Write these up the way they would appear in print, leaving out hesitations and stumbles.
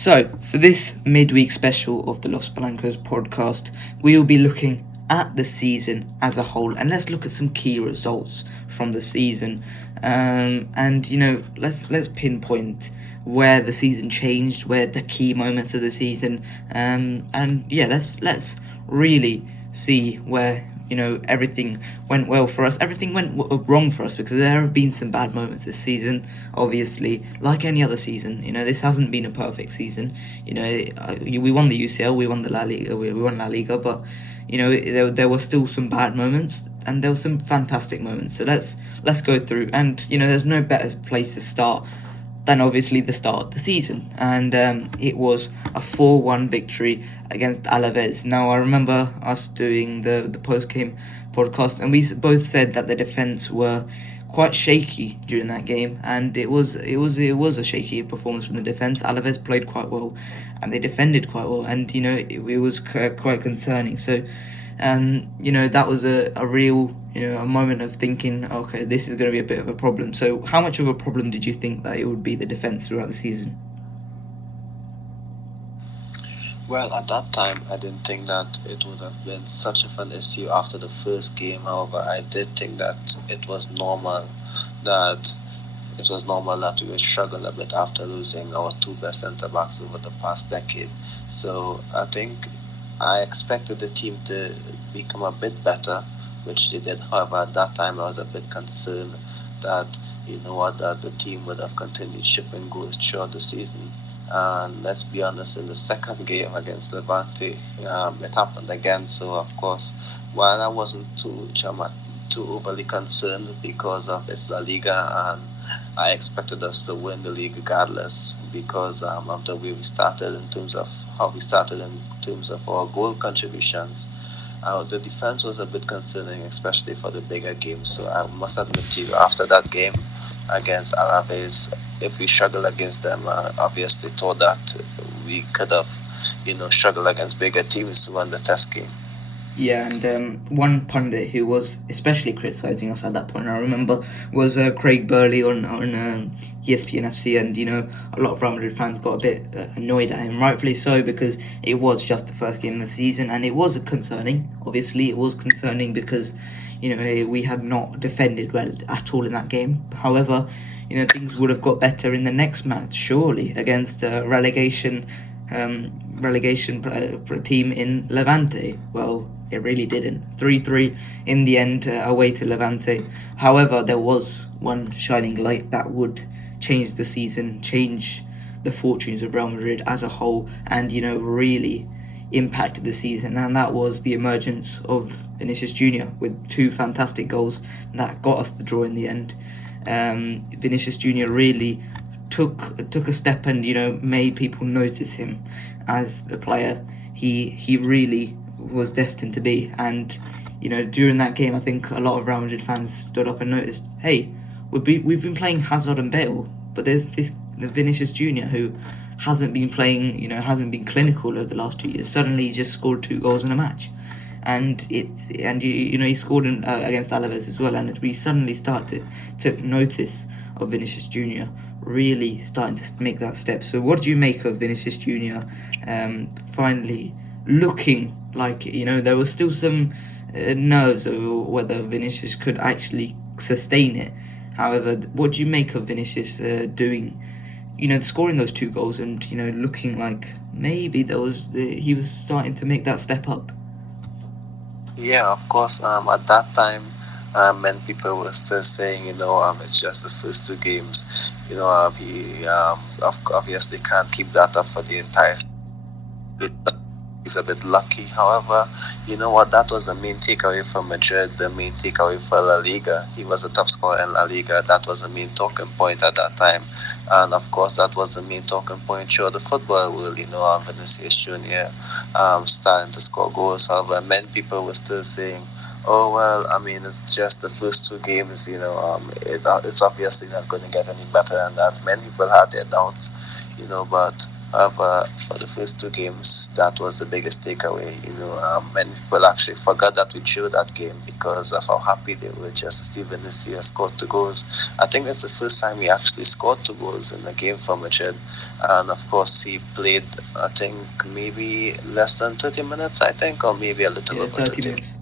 So, for this midweek special of the Los Blancos podcast, we will be looking at the season as a whole, and let's look at some key results from the season. Let's pinpoint where the season changed, where the key moments of the season, let's really see where everything went well for us. Everything went wrong for us because there have been some bad moments this season. Obviously, like any other season, this hasn't been a perfect season. We won the UCL, we won the La Liga, we won La Liga, but there were still some bad moments and there were some fantastic moments. So let's go through, and there's no better place to start than obviously the start of the season, and it was a 4-1 victory against Alaves. Now I remember us doing the post-game podcast, and we both said that the defence were quite shaky during that game, and it was a shaky performance from the defence. Alaves played quite well, and they defended quite well, and it was quite concerning. So that was a real, a moment of thinking, okay, this is going to be a bit of a problem. So how much of a problem did you think that it would be, the defence, throughout the season? Well, at that time, I didn't think that it would have been such an issue after the first game. However, I did think that it was normal that we would struggle a bit after losing our two best centre-backs over the past decade. So I think I expected the team to become a bit better, which they did. However, at that time, I was a bit concerned that, that the team would have continued shipping goals throughout the season. And let's be honest, in the second game against Levante, it happened again. So, of course, while I wasn't too overly concerned because of it's La Liga, and I expected us to win the league regardless because of the way we started in terms of our goal contributions. The defense was a bit concerning, especially for the bigger games. So I must admit to you, after that game against Alaves, if we struggle against them, obviously thought that we could have, struggled against bigger teams to win the test game. Yeah, and one pundit who was especially criticising us at that point, I remember, was Craig Burley on ESPN FC, and a lot of Real Madrid fans got a bit annoyed at him, rightfully so, because it was just the first game of the season, and it was concerning. Obviously, it was concerning because we had not defended well at all in that game. However, things would have got better in the next match, surely, against relegation team in Levante. Well, it really didn't. 3-3 in the end, away to Levante. However, there was one shining light that would change the season, change the fortunes of Real Madrid as a whole, and really impacted the season, and that was the emergence of Vinicius Jr. with two fantastic goals that got us the draw in the end. Vinicius Jr. really took a step and made people notice him as the player he really was destined to be. And during that game, I think a lot of Real Madrid fans stood up and noticed, hey, we've been playing Hazard and Bale, but there's the Vinicius Jr. who hasn't been playing, hasn't been clinical over the last 2 years. Suddenly he just scored 2 goals in a match, and he scored against Alaves as well, and we suddenly started to notice of Vinicius Jr. really starting to make that step. So what do you make of Vinicius Jr. Finally looking like there was still some nerves over whether Vinicius could actually sustain it? However, what do you make of Vinicius doing, scoring those 2 goals and looking like maybe he was starting to make that step up? Yeah, of course. At that time, many people were still saying, it's just the first 2 games. He obviously can't keep that up for the entire season. He's a bit lucky. However, that was the main takeaway from Madrid, the main takeaway for La Liga. He was a top scorer in La Liga. That was the main talking point at that time. And of course, that was the main talking point throughout the football world, Vinicius Jr. Starting to score goals. However, many people were still saying, oh, well, it's just the first 2 games, it's obviously not going to get any better than that. Many people had their doubts, but For the first two games, that was the biggest takeaway. Many people actually forgot that we drew that game because of how happy they were just to see Vinicius scored 2 goals. I think that's the first time he actually scored 2 goals in a game for Madrid, and of course he played, I think, maybe less than 30 minutes, I think, or maybe a little over 30 30. minutes.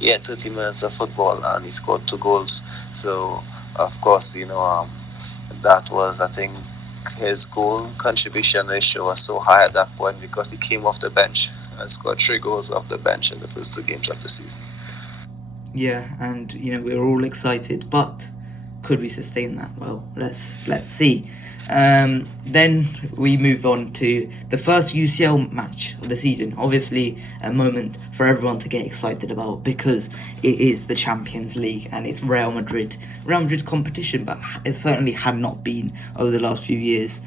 Yeah, 30 minutes of football, and he scored 2 goals. So of course, that was, I think, his goal contribution ratio was so high at that point because he came off the bench and scored 3 goals off the bench in the first 2 games of the season. Yeah, and we were all excited, but could we sustain that? Well, let's see. Then we move on to the first UCL match of the season. Obviously, a moment for everyone to get excited about because it is the Champions League and it's Real Madrid's competition, but it certainly had not been over the last few years.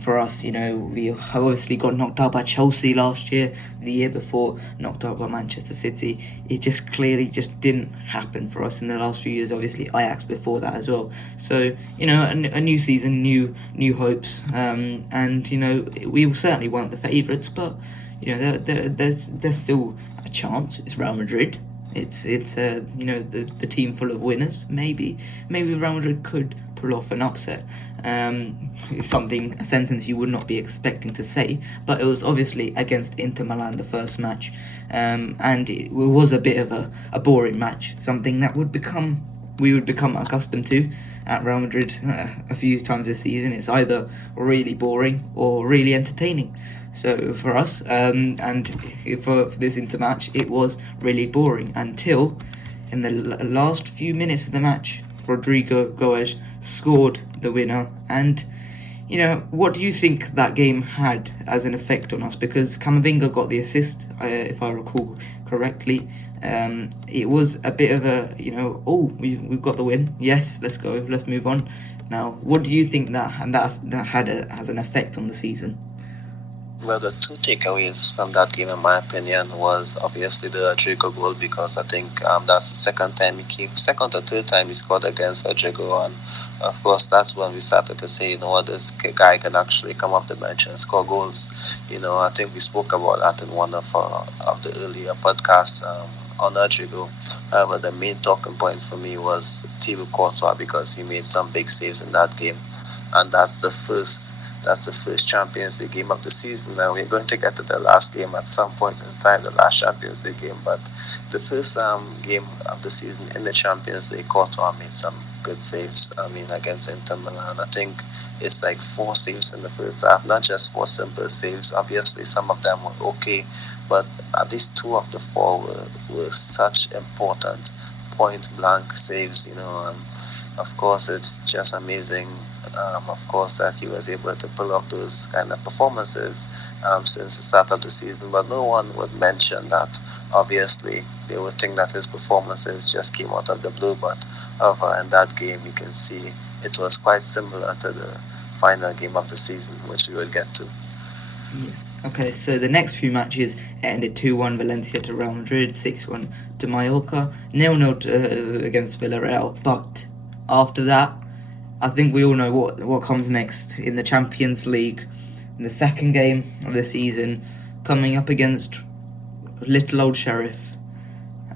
For us, we have obviously got knocked out by Chelsea last year, the year before, knocked out by Manchester City. It just clearly didn't happen for us in the last few years. Obviously, Ajax before that as well. So, a new season, new hopes, and we certainly weren't the favourites, but there's still a chance. It's Real Madrid. It's the team full of winners. Maybe Real Madrid could pull off an upset. A sentence you would not be expecting to say, but it was obviously against Inter Milan, the first match, and it was a bit of a boring match, something that we would become accustomed to at Real Madrid a few times this season. It's either really boring or really entertaining. So for us, and for this Inter match, it was really boring until in the last few minutes of the match, Rodrigo Goes scored the winner. And what do you think that game had as an effect on us? Because Camavinga got the assist, if I recall correctly. It was a bit of a we've got the win. Yes, let's go. Let's move on. Now, what do you think that had as an effect on the season? Well, the two takeaways from that game, in my opinion, was obviously the Rodrigo goal because I think that's the second or third time he scored against Rodrigo, and of course that's when we started to say, this guy can actually come off the bench and score goals. I think we spoke about that in one of the earlier podcasts on Rodrigo. But the main talking point for me was Thibaut Courtois because he made some big saves in that game, and that's the first Champions League game of the season. Now we're going to get to the last game at some point in time, the last Champions League game. But the first game of the season in the Champions League, Courtois made some good saves. Against Inter Milan, I think it's like 4 saves in the first half. Not just 4 simple saves. Obviously, some of them were okay, but at least 2 of the 4 were such important point-blank saves. Of course, it's just amazing, that he was able to pull off those kind of performances since the start of the season. But no one would mention that. Obviously, they would think that his performances just came out of the blue. But in that game, you can see it was quite similar to the final game of the season, which we will get to. Yeah. Okay, so the next few matches ended 2-1 Valencia to Real Madrid, 6-1 to Mallorca, 0-0 against Villarreal. But after that, I think we all know what comes next in the Champions League. In the second game of the season, coming up against little old Sheriff,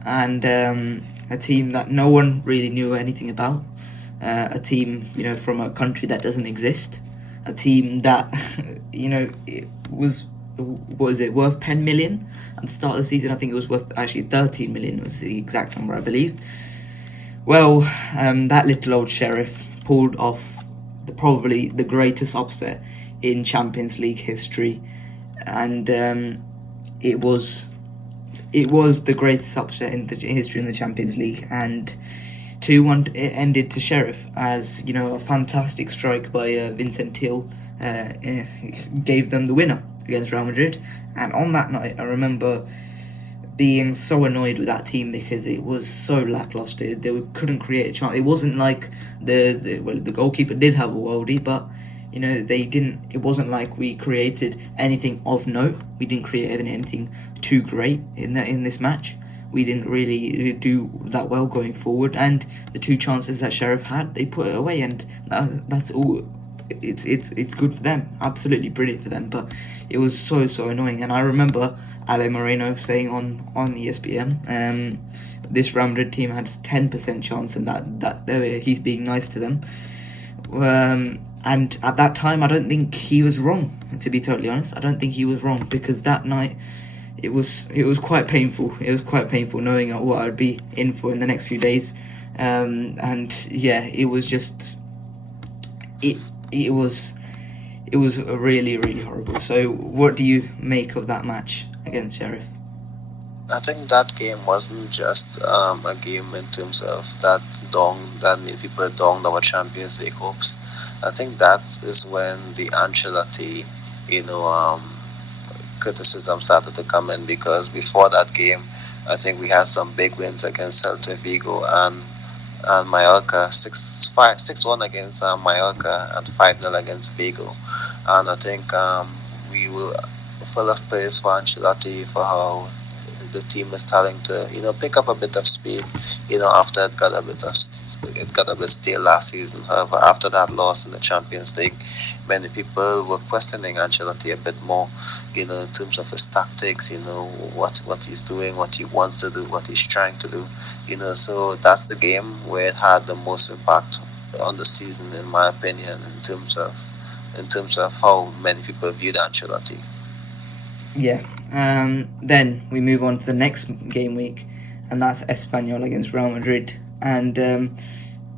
and a team that no one really knew anything about. A team, from a country that doesn't exist. A team that, it was worth 10 million at the start of the season. I think it was worth actually 13 million was the exact number, I believe. Well, that little old Sheriff pulled off probably the greatest upset in Champions League history, and it was the greatest upset in the history in the Champions League. And 2-1 it ended to Sheriff as a fantastic strike by Vincent Till gave them the winner against Real Madrid. And on that night, I remember being so annoyed with that team because it was so lackluster. They couldn't create a chance. It wasn't like the goalkeeper did have a worldie, but they didn't. It wasn't like we created anything of note. We didn't create anything too great in this match. We didn't really do that well going forward, and the 2 chances that Sheriff had, they put it away, and that's all it's good for them, absolutely brilliant for them. But it was so annoying, and I remember Ale Moreno saying on ESPN, this Real Madrid team had 10% chance, and that he's being nice to them. And at that time, I don't think he was wrong. To be totally honest, I don't think he was wrong, because that night it was quite painful. It was quite painful knowing what I'd be in for in the next few days. And yeah, it was just it was really horrible. So what do you make of that match against Sheriff? I think that game wasn't just a game in terms of that made people dong our Champions League hopes. I think that is when the Ancelotti, criticism started to come in, because before that game, I think we had some big wins against Celta Vigo and Mallorca, 6-1 against Mallorca and 5-0 against Vigo. And I think we were full of praise for Ancelotti for how the team is starting to, pick up a bit of speed, after it got a bit stale last season. However, after that loss in the Champions League, many people were questioning Ancelotti a bit more, in terms of his tactics, what he's doing, what he wants to do, what he's trying to do, so that's the game where it had the most impact on the season, in my opinion, in terms of how many people viewed Ancelotti. Yeah. Then we move on to the next game week, and that's Espanyol against Real Madrid. And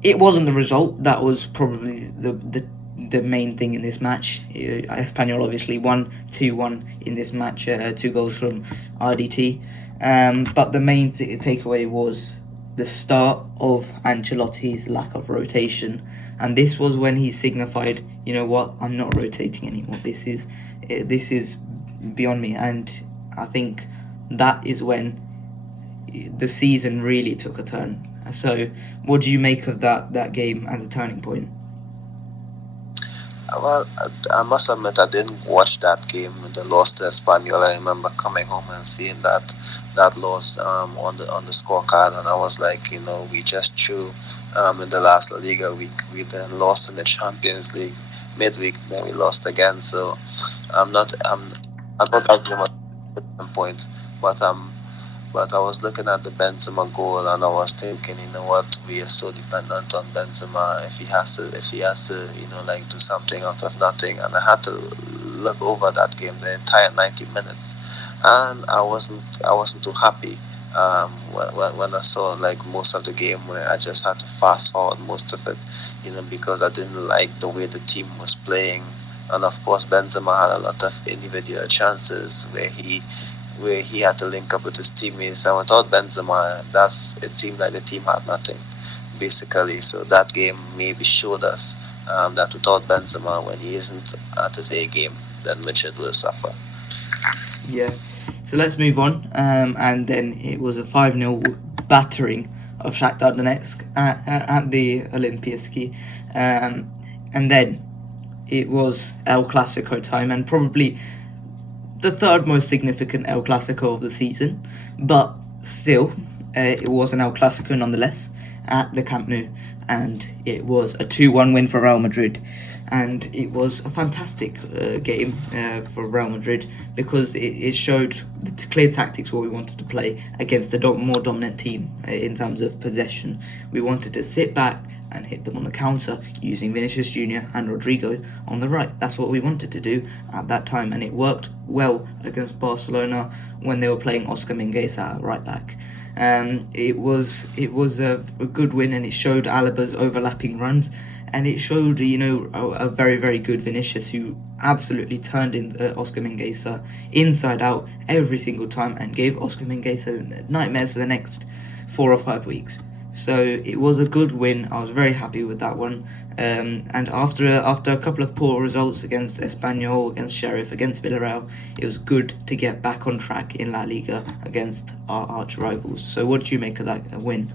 it wasn't the result that was probably the main thing in this match. Espanyol obviously won 2-1 in this match, 2 goals from RDT. But the main takeaway was the start of Ancelotti's lack of rotation. And this was when he signified, you know what, I'm not rotating anymore. This is beyond me. And I think that is when the season really took a turn. So what do you make of that game as a turning point? Well, I must admit I didn't watch that game, the loss to Espanyol. I remember coming home and seeing that loss on the scorecard, and I was like, we just threw in the last La Liga week. We then lost in the Champions League midweek, then we lost again. So I thought that game was a good point, but I was looking at the Benzema goal, and I was thinking, you know what, we are so dependent on Benzema. If he has to, do something out of nothing. And I had to look over that game, the entire 90 minutes, and I wasn't too happy when I saw most of the game, where I just had to fast forward most of it, because I didn't like the way the team was playing. And of course, Benzema had a lot of individual chances where he had to link up with his teammates, and without Benzema, it seemed like the team had nothing, basically. So that game maybe showed us that without Benzema, when he isn't at his A game, then Madrid will suffer. Yeah. So let's move on. And then it was a 5-0 battering of Shakhtar Donetsk at the Olympiaski. And then it was El Clasico time, and probably the third most significant El Clasico of the season, but still, it was an El Clasico nonetheless at the Camp Nou, and it was a 2-1 win for Real Madrid. And it was a fantastic game for Real Madrid, because it showed the clear tactics what we wanted to play against a more dominant team in terms of possession. We wanted to sit back and hit them on the counter using Vinicius Jr. and Rodrigo on the right. That's what we wanted to do at that time, and it worked well against Barcelona when they were playing Oscar Mingueza at right back. It was a good win, and it showed Alaba's overlapping runs, and it showed a very, very good Vinicius, who absolutely turned into Oscar Mingueza inside out every single time, and gave Oscar Mingueza nightmares for the next 4 or 5 weeks. So it was a good win. I was very happy with that one. And after a couple of poor results against Espanyol, against Sheriff, against Villarreal, it was good to get back on track in La Liga against our arch rivals. So what did you make of that win?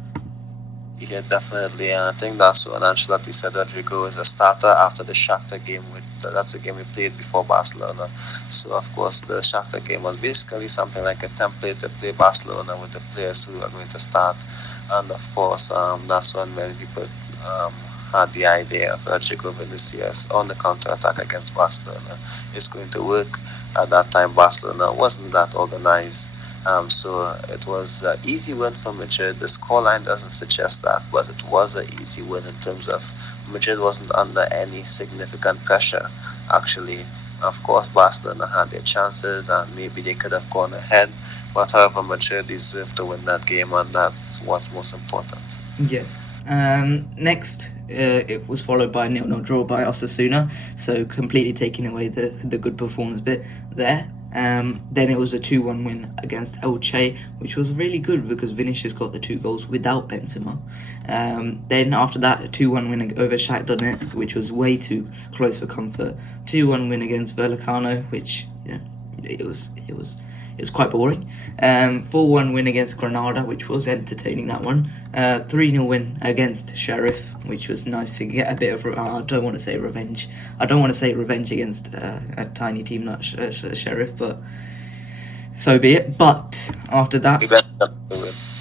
Yeah, definitely, and I think that's when Ancelotti said Rodrigo is a starter after the Shakhtar game. That's the game we played before Barcelona. So of course the Shakhtar game was basically something like a template to play Barcelona with the players who are going to start. And of course, that's when many people had the idea of Chico Vinicius on the counter-attack against Barcelona is going to work. At that time, Barcelona wasn't that organized. So it was an easy win for Madrid. The scoreline doesn't suggest that, but it was an easy win in terms of Madrid wasn't under any significant pressure, actually. Of course, Barcelona had their chances and maybe they could have gone ahead. But however, Madrid deserved to win that game, and that's what's most important. Yeah. Next, it was followed by a 0-0 draw by Osasuna, so completely taking away the good performance bit there. Then it was a 2-1 win against Elche, which was really good because Vinicius got the 2 goals without Benzema. Then after that, a 2-1 win over Shakhtar Donetsk, which was way too close for comfort. 2-1 win against Vallecano, which it was quite boring. 4-1 win against Granada, which was entertaining, that one. 3-0 win against Sheriff, which was nice to get a bit of, I don't want to say revenge. I don't want to say revenge against a tiny team like Sheriff, but so be it. But after that...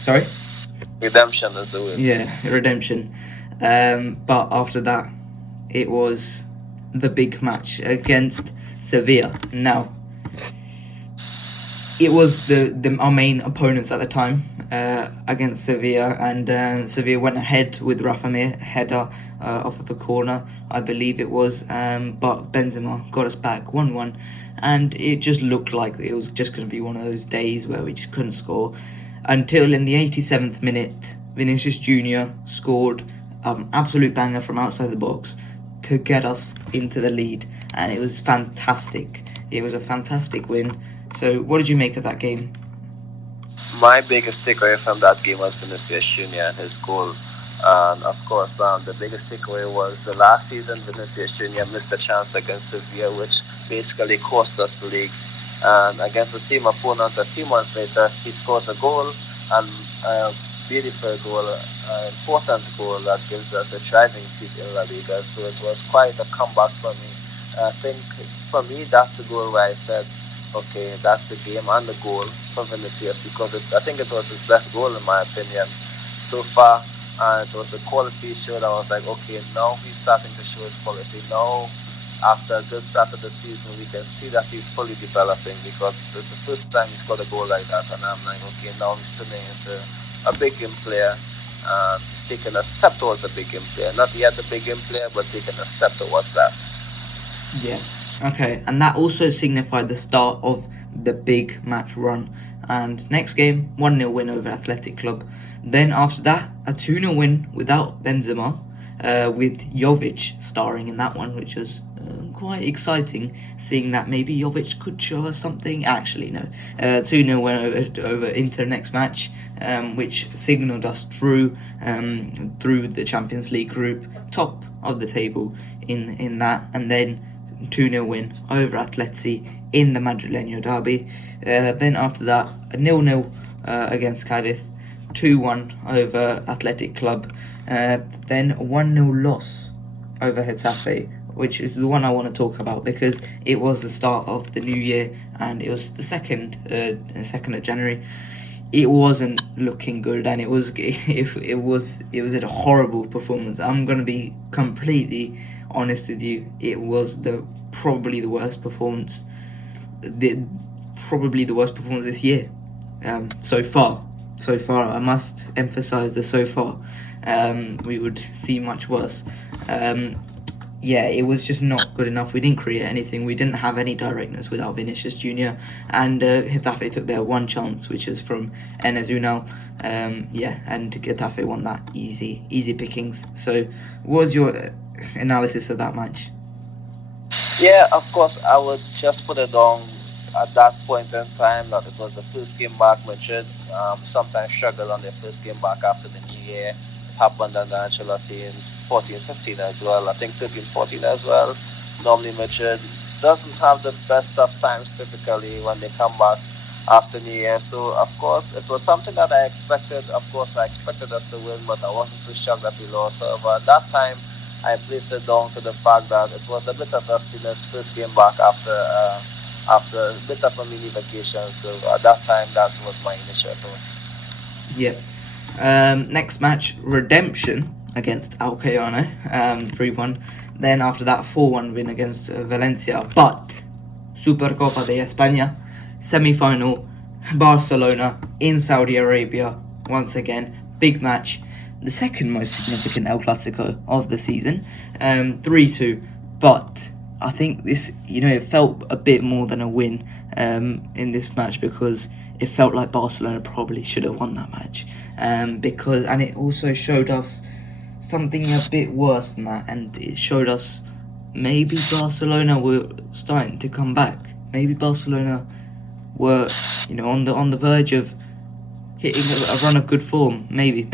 Sorry? Redemption is a win. Yeah, redemption. But after that, it was the big match against Sevilla. Now, it was our main opponents at the time against Sevilla, and Sevilla went ahead with Rafa Mir header off of a corner, I believe it was, but Benzema got us back 1-1, and it just looked like it was just going to be one of those days where we just couldn't score, until in the 87th minute, Vinicius Jr. scored absolute banger from outside the box to get us into the lead, and it was fantastic. It was a fantastic win. So, what did you make of that game? My biggest takeaway from that game was Vinicius Jr. and his goal. And of course, the biggest takeaway was the last season Vinicius Jr. missed a chance against Sevilla, which basically cost us the league. And against the same opponent a few months later, he scores a goal, and a beautiful goal, an important goal that gives us a driving seat in La Liga. So it was quite a comeback for me. I think for me, that's the goal where I said, okay, that's the game and the goal for Vinicius, because I think it was his best goal in my opinion so far, and it was the quality show that I was like, okay, now he's starting to show his quality. Now, after a good start of the season, we can see that he's fully developing, because it's the first time he's got a goal like that, and I'm like, okay, now he's turning into a big game player, and he's taking a step towards a big game player. Not yet a big game player, but taking a step towards that. Yeah. Okay, and that also signified the start of the big match run. And next game, 1-0 win over Athletic Club. Then after that, a 2-0 win without Benzema, with Jovic starring in that one, which was quite exciting, seeing that maybe Jovic could show us something. Actually, no. 2-0 win over Inter next match, which signalled us through the Champions League group, top of the table in that, and then 2-0 win over Atleti in the Madrileño derby. Then after that, a 0-0 against Cadiz, 2-1 over Athletic Club, then a 1-0 loss over Getafe, which is the one I want to talk about because it was the start of the new year and it was the 2nd of January. It wasn't looking good, and it was a horrible performance. I'm gonna be completely honest with you. It was probably the worst performance this year, so far. I must emphasize the so far. We would see much worse. It was just not good enough. We didn't create anything. We didn't have any directness without Vinicius Jr. And Getafe took their one chance, which was from Enes Unal. And Getafe won that easy pickings. So, what was your analysis of that match? Yeah, of course, I would just put it on at that point in time that it was the first game back. Madrid sometimes struggled on their first game back after the new year. It happened under Ancelotti in 14-15 as well. I think 13-14 as well. Normally Madrid doesn't have the best of times typically when they come back after New Year. So, of course, it was something that I expected. Of course, I expected us to win, but I wasn't too shocked that we lost. However, at that time, I placed it down to the fact that it was a bit of rustiness first game back after a bit of a mini vacation. So at that time, that was my initial thoughts. Yeah. Next match, redemption against Alcoyano, 3-1. Then after that, 4-1 win against Valencia. But Supercopa de España, semi-final, Barcelona in Saudi Arabia. Once again, big match. The second most significant El Clasico of the season, 3-2. But I think this, it felt a bit more than a win in this match, because it felt like Barcelona probably should have won that match. And it also showed us something a bit worse than that, and it showed us maybe Barcelona were starting to come back. Maybe Barcelona were, on the verge of hitting a run of good form. Maybe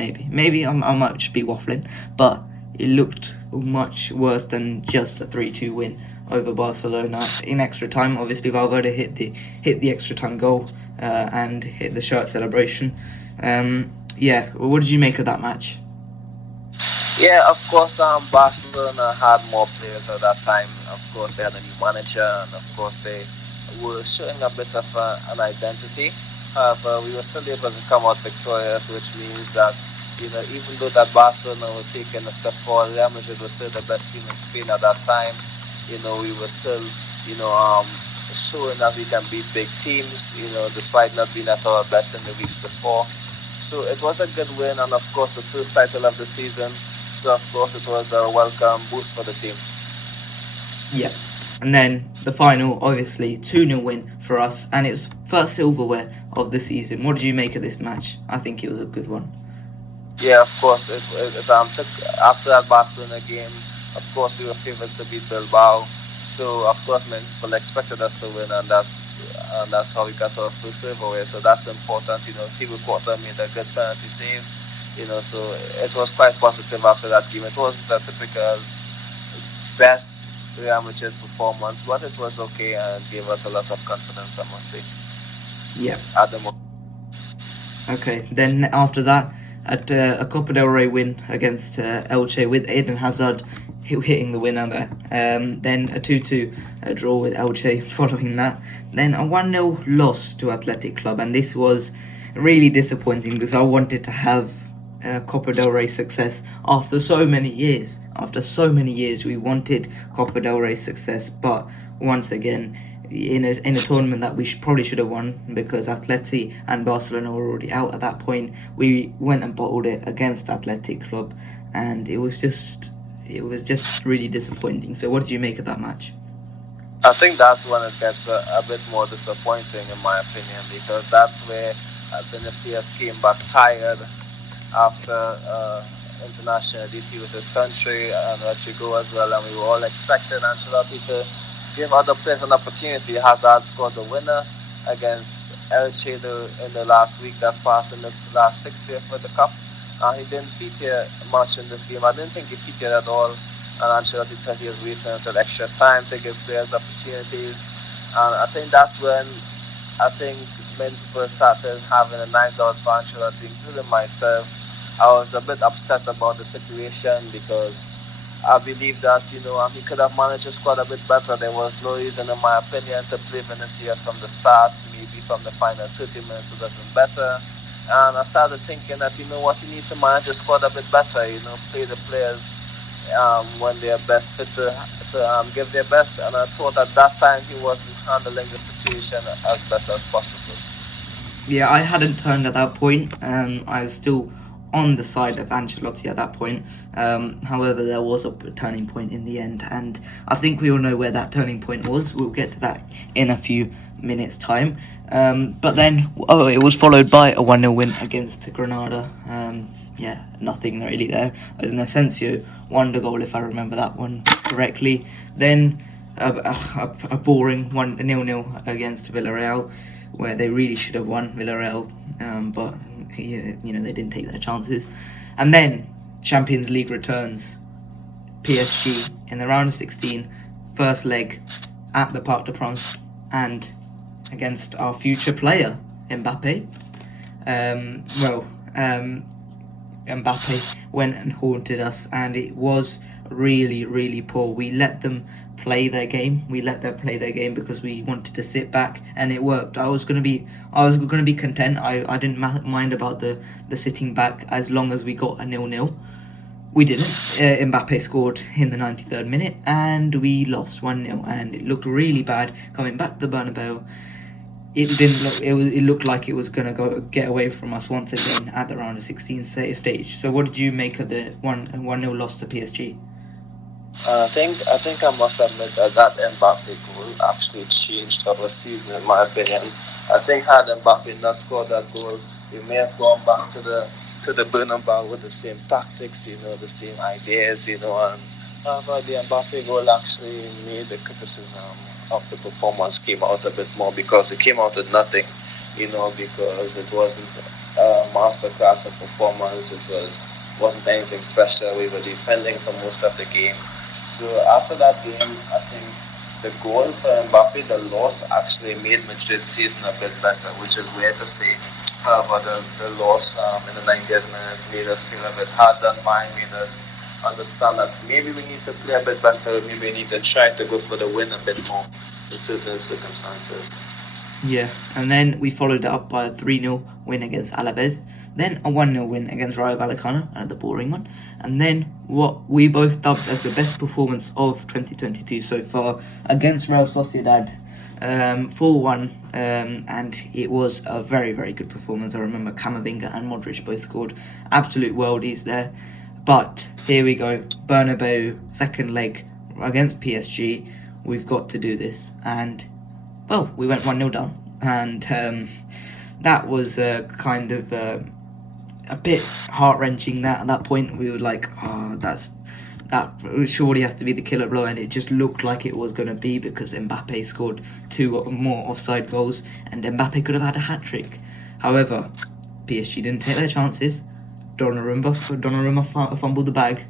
I might just be waffling, but it looked much worse than just a 3-2 win over Barcelona in extra time. Obviously, Valverde hit the extra time goal and hit the shirt celebration. What did you make of that match? Yeah, of course, Barcelona had more players at that time. Of course, they had a new manager, and of course, they were showing a bit of an identity. However, we were still able to come out victorious, which means that, even though that Barcelona were taking a step forward, Real Madrid was still the best team in Spain at that time. We were still, showing that we can beat big teams, despite not being at our best in the weeks before. So it was a good win, and of course, the first title of the season. So of course, it was a welcome boost for the team. Yeah. And then the final, obviously, 2-0 win for us, and it's first silverware of the season. What did you make of this match? I think it was a good one. Yeah, of course. After that Barcelona game, of course, we were favourites to beat Bilbao. So of course, many people expected us to win, and that's how we got our first silverware. So that's important. Thibaut Courtois made a good penalty save. So it was quite positive after that game. It wasn't a typical best Real Madrid performance, but it was okay and gave us a lot of confidence, I must say. Yeah. At the moment. Okay, then after that, at a Copa del Rey win against Elche with Eden Hazard hitting the winner there. Then a 2-2 draw with Elche following that. Then a 1-0 loss to Athletic Club, and this was really disappointing because I wanted to have Copa del Rey success after so many years. After so many years, we wanted Copa del Rey success, but once again, in a tournament that we probably should have won, because Atleti and Barcelona were already out at that point, we went and bottled it against Athletic Club, and it was just really disappointing. So what did you make of that match? I think that's when it gets a bit more disappointing, in my opinion, because that's where Vinicius came back tired after international duty with his country, and Rodrigo as well, and we were all expecting Ancelotti to give other players an opportunity. Hazard scored the winner against Elche in the last week that passed in the last fixture for the Cup. He didn't feature much in this game. I didn't think he featured at all, and Ancelotti said he was waiting until extra time to give players opportunities. And I think that's when many people started having a nice out for Ancelotti, including myself. I was a bit upset about the situation because I believe that, he could have managed his squad a bit better. There was no reason, in my opinion, to play Vinicius from the start. Maybe from the final 30 minutes would have been better. And I started thinking that, he needs to manage his squad a bit better, play the players when they are best fit to give their best. And I thought at that time he wasn't handling the situation as best as possible. Yeah, I hadn't turned at that point. I was still on the side of Ancelotti at that point. However, there was a turning point in the end, and I think we all know where that turning point was. We'll get to that in a few minutes' time. But then, it was followed by a 1-0 win against Granada. Nothing really there. Asensio won the goal, if I remember that one correctly. Then a boring 1-0 against Villarreal, where they really should have won, Villarreal, but they didn't take their chances. And then Champions League returns. PSG in the round of 16, first leg at the Parc des Princes, and against our future player Mbappe. Mbappe went and haunted us, and it was really, really poor. We let them play their game. Because we wanted to sit back, and it worked. I was gonna be content. I didn't mind about the sitting back as long as we got a 0-0. We didn't. Mbappe scored in the 93rd minute and we lost 1-0, and it looked really bad coming back to the Bernabeu. It didn't look. It looked like it was going to get away from us once again at the round of 16 stage. So, what did you make of the 1-0 loss to PSG? I think I must admit that Mbappe goal actually changed our season, in my opinion. I think had Mbappe not scored that goal, we may have gone back to the Bernabeu with the same tactics, the same ideas, and but the Mbappe goal actually made the criticism of the performance came out a bit more, because it came out with nothing, because it wasn't a masterclass of performance. Wasn't anything special. We were defending for most of the game. So after that game, I think the goal for Mbappe, the loss actually made Madrid's season a bit better, which is weird to say. But the loss in the 90th minute made us feel a bit hard done by, made us understand that maybe we need to play a bit better, maybe we need to try to go for the win a bit more in certain circumstances. Yeah, and then we followed it up by a 3-0 win against Alaves, then a 1-0 win against Rayo Vallecano, the boring one, and then what we both dubbed as the best performance of 2022 so far against Real Sociedad, 4-1, and it was a very, very good performance. I remember Camavinga and Modric both scored absolute worldies there. But here we go, Bernabeu, second leg against PSG. We've got to do this, and well, we went 1-0 down, and that was kind of a bit heart-wrenching. That at that point we were like, that surely has to be the killer blow, and it just looked like it was going to be, because Mbappe scored 2 more offside goals, and Mbappe could have had a hat-trick. However, PSG didn't take their chances. Donnarumma fumbled the bag,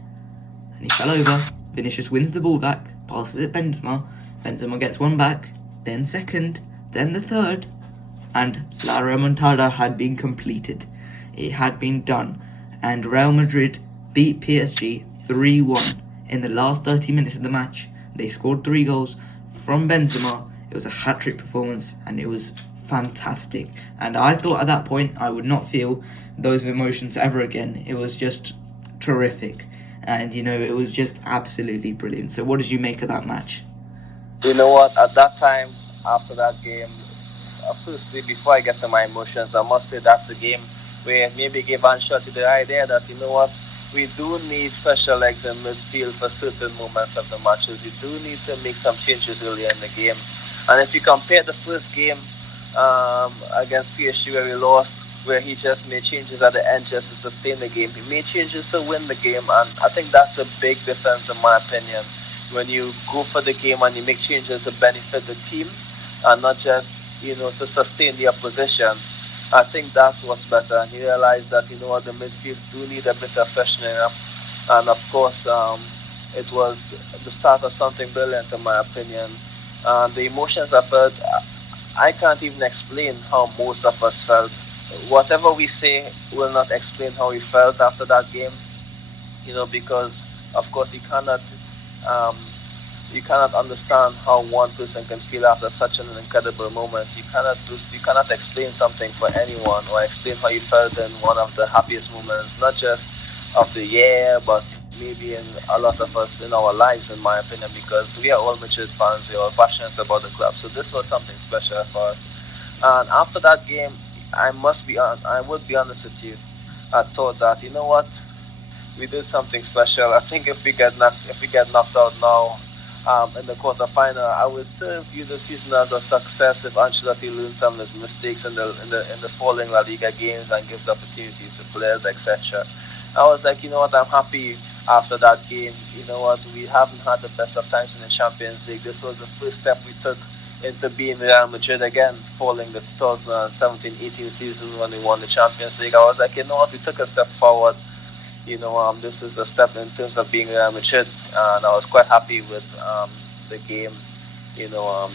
and he fell over. Vinicius wins the ball back, passes it Benzema. Benzema gets one back, then second, then the third, and La Remontada had been completed. It had been done, and Real Madrid beat PSG 3-1 in the last 30 minutes of the match. They scored 3 goals from Benzema. It was a hat-trick performance, and it was fantastic. And I thought at that point I would not feel those emotions ever again. It was just terrific, and it was just absolutely brilliant. So what did you make of that match? You know what, at that time, after that game, firstly, before I get to my emotions, I must say that's a game where maybe gave Ancelotti the idea that, we do need special legs in midfield for certain moments of the matches. We do need to make some changes earlier in the game. And if you compare the first game against PSG where we lost, where he just made changes at the end just to sustain the game, he made changes to win the game, and I think that's a big difference in my opinion. When you go for the game and you make changes to benefit the team and not just, to sustain the opposition, I think that's what's better. And he realized that, the midfield do need a bit of freshening up. And of course, it was the start of something brilliant in my opinion. The emotions I felt, I can't even explain how most of us felt. Whatever we say will not explain how we felt after that game, because of course you cannot understand how one person can feel after such an incredible moment. You cannot explain something for anyone, or explain how you felt in one of the happiest moments, not just of the year, but maybe in a lot of us in our lives, in my opinion, because we are all Madrid fans, we are all passionate about the club. So this was something special for us. And after that game, I would be honest with you, I thought that, we did something special. I think if we get knocked out now, in the quarterfinal, I would still view the season as a success if Ancelotti learns some of his mistakes in the following La Liga games and gives opportunities to players, etc. I was like, I'm happy after that game. We haven't had the best of times in the Champions League. This was the first step we took into being Real Madrid again, following the 2017-18 season when we won the Champions League. I was like, we took a step forward. This is a step in terms of being Real Madrid, and I was quite happy with the game,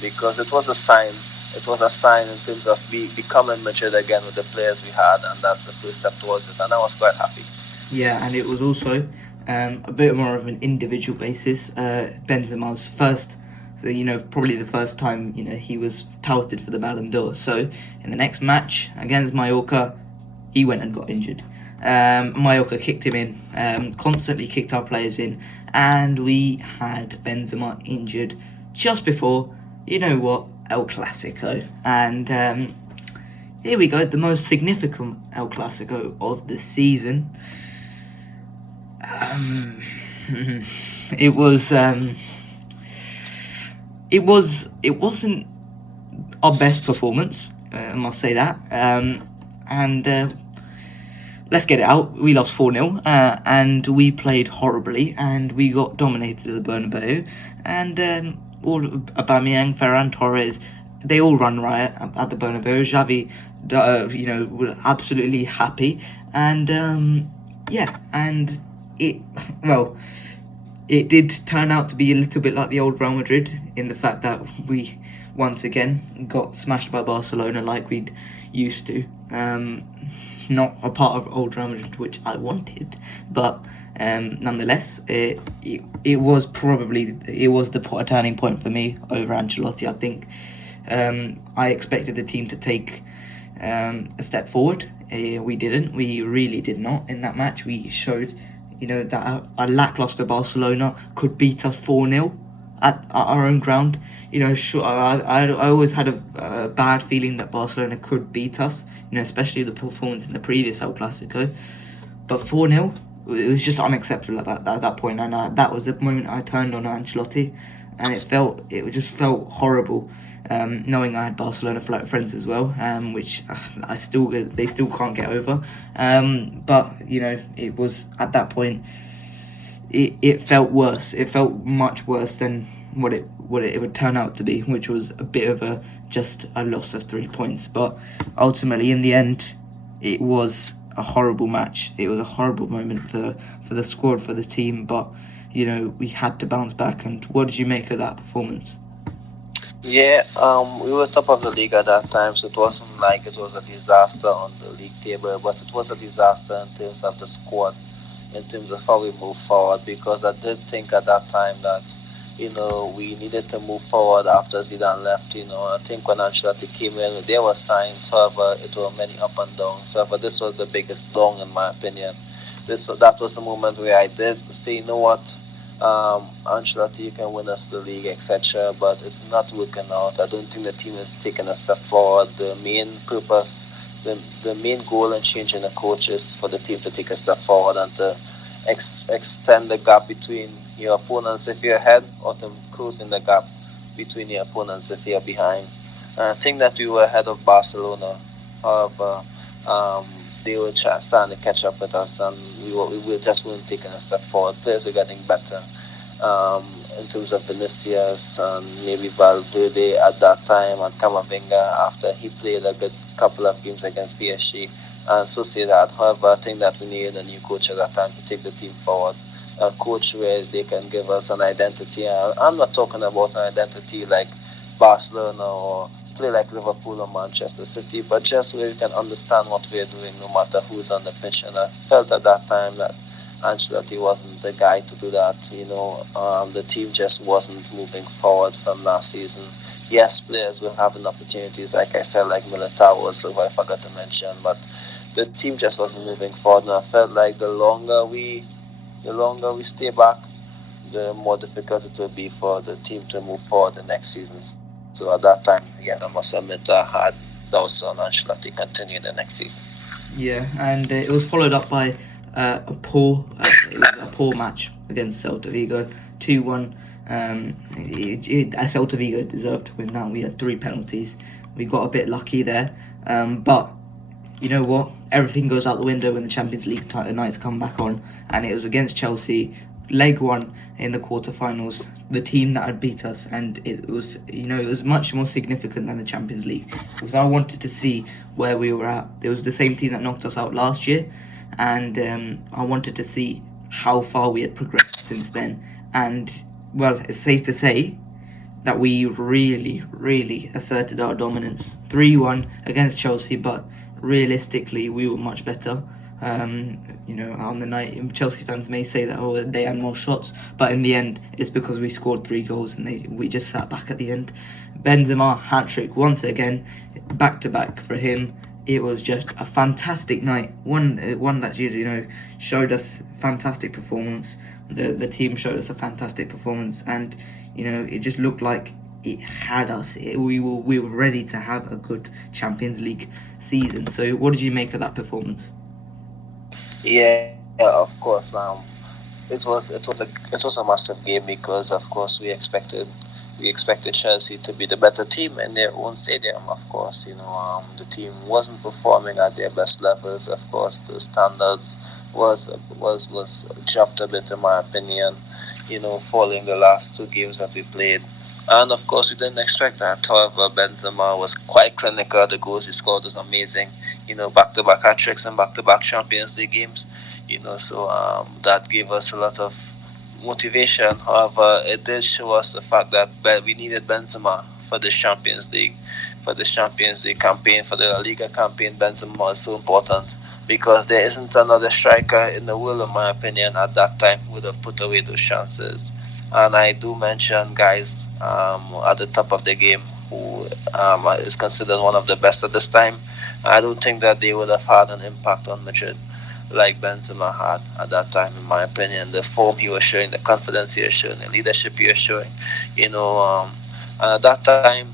because it was a sign. It was a sign in terms of becoming Madrid again with the players we had, and that's the first step towards it, and I was quite happy. Yeah, and it was also a bit more of an individual basis. Benzema's first, so probably the first time he was touted for the Ballon d'Or. So in the next match against Mallorca, he went and got injured. Mallorca kicked him in, constantly kicked our players in, and we had Benzema injured just before, El Clasico. And here we go, the most significant El Clasico of the season. It wasn't our best performance, I must say that. And let's get it out. We lost 4-0, and we played horribly, and we got dominated at the Bernabeu. And all Aubameyang, Ferran Torres, they all run riot at the Bernabeu. Xavi, were absolutely happy, and and it did turn out to be a little bit like the old Real Madrid in the fact that we once again got smashed by Barcelona like we'd used to. Not a part of old Real Madrid which I wanted, but nonetheless, it was the turning point for me over Ancelotti. I think I expected the team to take a step forward. We didn't. We really did not in that match. We showed, that a lackluster Barcelona could beat us 4-0 at our own ground. Sure, I always had a bad feeling that Barcelona could beat us, especially the performance in the previous El Clasico. But 4-0, it was just unacceptable at that point, and that was the moment I turned on Ancelotti, and it just felt horrible, knowing I had Barcelona friends as well, which they still can't get over. But it was at that point. It felt worse. It felt much worse than what it would turn out to be, which was a bit of just a loss of 3 points. But ultimately, in the end, it was a horrible match. It was a horrible moment for the squad, for the team. But we had to bounce back. And what did you make of that performance? Yeah, we were top of the league at that time, so it wasn't like it was a disaster on the league table, but it was a disaster in terms of the squad, in terms of how we move forward, because I did think at that time that, we needed to move forward after Zidane left. I think when Ancelotti came in, there were signs, however, it were many up and downs. However, this was the biggest down, in my opinion. That was the moment where I did say, you know what, Ancelotti, you can win us the league, etc., but it's not working out. I don't think the team is taking a step forward. The main purpose, the main goal in changing the coach is for the team to take a step forward and to extend the gap between your opponents if you're ahead, or to close in the gap between your opponents if you're behind. And I think that we were ahead of Barcelona. However, they were starting to catch up with us, and we just weren't taking a step forward. Players were getting better, in terms of Vinicius and maybe Valverde at that time, and Camavinga after he played a good couple of games against PSG, and Sociedad. However, I think that we needed a new coach at that time to take the team forward. A coach where they can give us an identity. I'm not talking about an identity like Barcelona or play like Liverpool or Manchester City, but just where we can understand what we're doing no matter who's on the pitch. And I felt at that time that Ancelotti wasn't the guy to do that. The team just wasn't moving forward from last season. Yes, players were having opportunities, like I said, like Militao also, who I forgot to mention, but the team just wasn't moving forward. And I felt like the longer we stay back, the more difficult it will be for the team to move forward the next season. So at that time, yes, I must admit I had doubts on Ancelotti continue the next season. Yeah, and it was followed up by a poor match against Celta Vigo, 2-1. Celta Vigo deserved to win that. We had 3 penalties. We got a bit lucky there, but you know what? Everything goes out the window when the Champions League nights come back on, and it was against Chelsea, leg 1 in the quarterfinals, the team that had beat us, and it was much more significant than the Champions League, because I wanted to see where we were at. It was the same team that knocked us out last year, and I wanted to see how far we had progressed since then. And well, it's safe to say that we really, really asserted our dominance. 3-1 against Chelsea, but realistically we were much better. On the night, Chelsea fans may say that they had more shots, but in the end it's because we scored 3 goals and we just sat back at the end. Benzema hat-trick once again, back to back for him. it was just a fantastic night. One that showed us fantastic performance. The team showed us a fantastic performance, and it just looked like it had us. We were ready to have a good Champions League season. So, what did you make of that performance? Yeah, of course. It was a massive game because of course we expected Chelsea to be the better team in their own stadium. Of course, the team wasn't performing at their best levels. Of course, the standards was dropped a bit in my opinion. Following the last two games that we played. And of course, we didn't expect that. However, Benzema was quite clinical. The goals he scored was amazing. Back-to-back hat tricks and back-to-back Champions League games. So that gave us a lot of motivation. However, it did show us the fact that we needed Benzema for the Champions League, campaign, for the La Liga campaign. Benzema is so important because there isn't another striker in the world, in my opinion, at that time who would have put away those chances. And I do mention guys at the top of the game who is considered one of the best at this time. I don't think that they would have had an impact on Madrid like Benzema had at that time, in my opinion. The form he was showing, the confidence he was showing, the leadership he was showing. And at that time,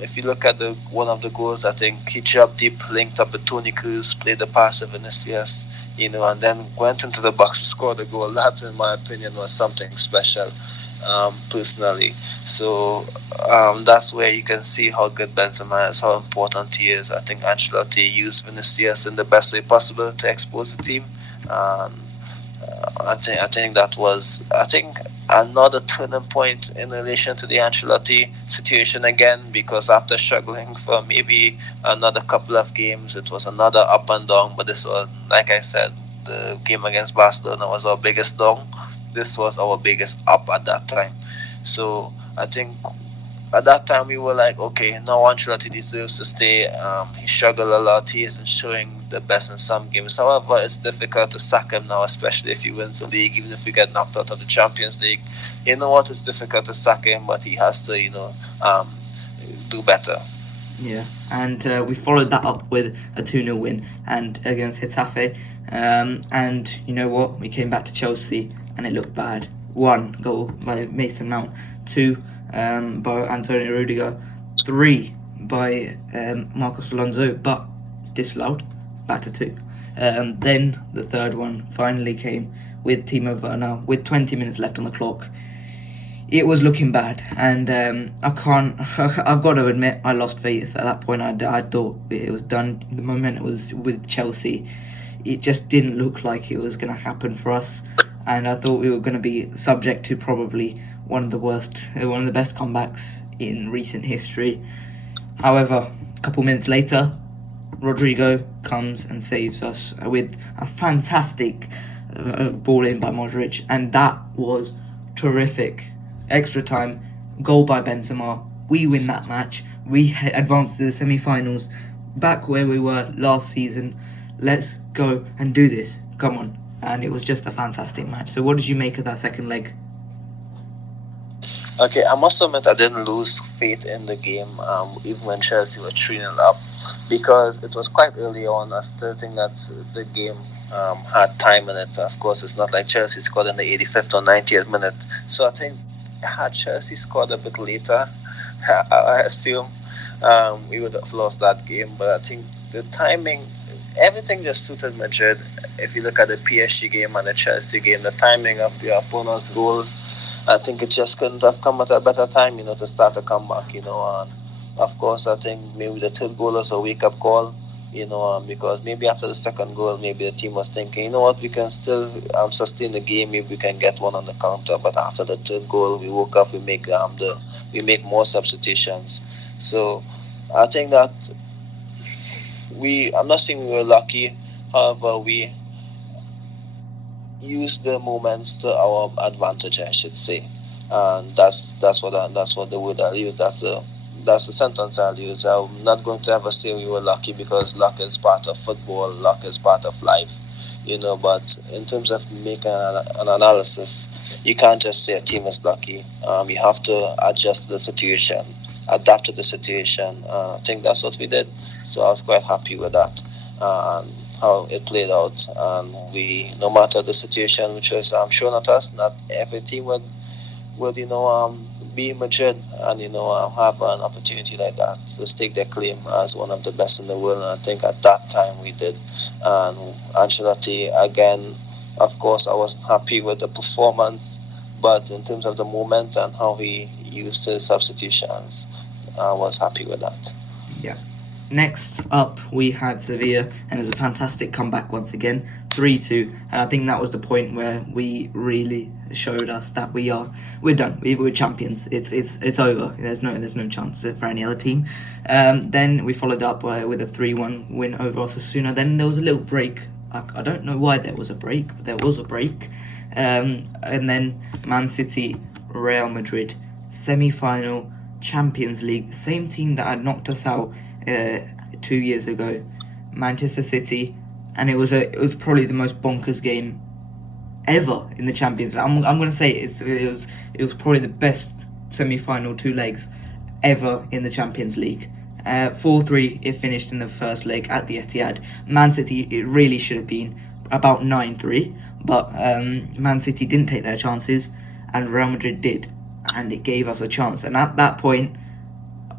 if you look at one of the goals, I think he dropped deep, linked up with Toni Kroos, played the pass to Vinicius, and then went into the box to score the goal. That, in my opinion, was something special, personally. So that's where you can see how good Benzema is, how important he is. I think Ancelotti used Vinicius in the best way possible to expose the team. I think that was another turning point in relation to the Ancelotti situation again, because after struggling for maybe another couple of games, it was another up and down. But this was, like I said, the game against Barcelona was our biggest down. This was our biggest up at that time. So I think at that time we were like, okay, now Ancelotti deserves to stay. He struggled a lot. He isn't showing the best in some games. However, it's difficult to sack him now, especially if he wins the league, even if we get knocked out of the Champions League. You know what? It's difficult to sack him, but he has to, do better. Yeah, and we followed that up with a 2-0 win and against Getafe. And you know what? We came back to Chelsea and it looked bad. 1 goal by Mason Mount, 2 by Antonio Rudiger, 3 by Marcos Alonso, but disallowed, back to 2. Then the third one finally came with Timo Werner with 20 minutes left on the clock. It was looking bad, and I've got to admit, I lost faith at that point. I thought it was done. The moment it was with Chelsea, it just didn't look like it was going to happen for us, and I thought we were going to be subject to probably one of the best comebacks in recent history. However, a couple minutes later, Rodrigo comes and saves us with a fantastic ball in by Modric, and that was terrific. Extra time, goal by Benzema. We win that match. We advance to the semi-finals, back where we were last season. Let's go and do this. Come on. And it was just a fantastic match. So what did you make of that second leg? Okay, I must admit I didn't lose faith in the game, even when Chelsea were 3-0 up, because it was quite early on. I still think that the game had time in it. Of course, it's not like Chelsea scored in the 85th or 90th minute. So I think had Chelsea scored a bit later, I assume we would have lost that game. But I think the timing, everything just suited Madrid. If you look at the PSG game and the Chelsea game, the timing of the opponent's goals, I think it just couldn't have come at a better time, to start a comeback, And of course, I think maybe the third goal was a wake-up call, because maybe after the second goal, maybe the team was thinking, you know what, we can still sustain the game, maybe we can get one on the counter. But after the third goal, we woke up, we make more substitutions. So I think that I'm not saying we were lucky, however, we used the moments to our advantage, I should say, and that's what the word I'll use. That's the sentence I'll use. I'm not going to ever say we were lucky, because luck is part of football, luck is part of life, But in terms of making an analysis, you can't just say a team is lucky. You have to adjust to the situation, adapt to the situation. I think that's what we did. So I was quite happy with that and how it played out. And we, no matter the situation which was shown at us, not every team would be Madrid and have an opportunity like that to stake their claim as one of the best in the world. And I think at that time we did. And Ancelotti again, of course, I wasn't happy with the performance, but in terms of the moment and how he used his substitutions, I was happy with that. Yeah. Next up, we had Sevilla, and it was a fantastic comeback once again, 3-2. And I think that was the point where we really showed us that we're done. We're champions. It's over. There's no chance for any other team. Then we followed up with a 3-1 win over Osasuna. Then there was a little break. I don't know why there was a break, but there was a break. And then Man City, Real Madrid, semi-final, Champions League, same team that had knocked us out 2 years ago, Manchester City, and it was probably the most bonkers game ever in the Champions League. I'm going to say it was probably the best semi-final 2 legs ever in the Champions League. 4-3 it finished in the first leg at the Etihad. Man City, it really should have been about 9-3, but Man City didn't take their chances and Real Madrid did, and it gave us a chance. And at that point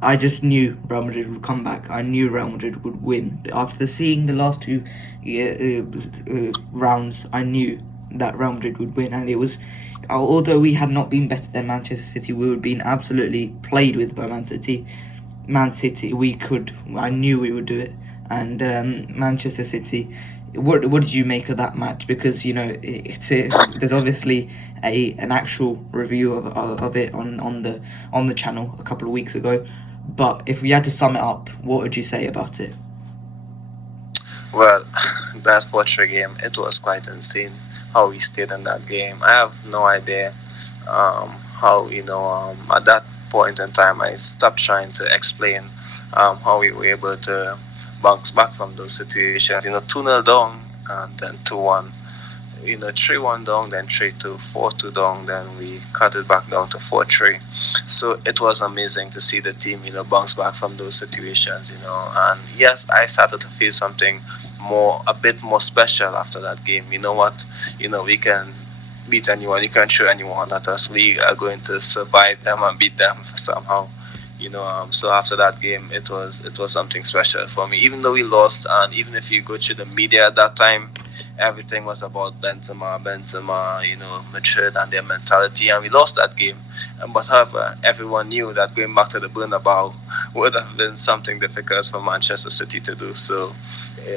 I just knew Real Madrid would come back. I knew Real Madrid would win. After seeing the last 2 rounds, I knew that Real Madrid would win. And it was, although we had not been better than Manchester City, we had been absolutely played with by Man City. I knew we would do it. And Manchester City, what did you make of that match? Because there's obviously an actual review of it on the channel a couple of weeks ago. But if we had to sum it up, what would you say about it? Well, that 4-3 game, it was quite insane how we stayed in that game. I have no idea how, at that point in time, I stopped trying to explain how we were able to bounce back from those situations. 2-0 down and then 2-1. 3-1 down, then 3-2, 4-2 down, then we cut it back down to 4-3. So it was amazing to see the team, bounce back from those situations, and yes, I started to feel something a bit more special after that game. You know what? We can beat anyone, you can throw anyone at us. We are going to survive them and beat them somehow. So after that game, it was something special for me. Even though we lost, and even if you go to the media at that time, everything was about Benzema, Madrid and their mentality, and we lost that game. But however, everyone knew that going back to the Bernabeu would have been something difficult for Manchester City to do. So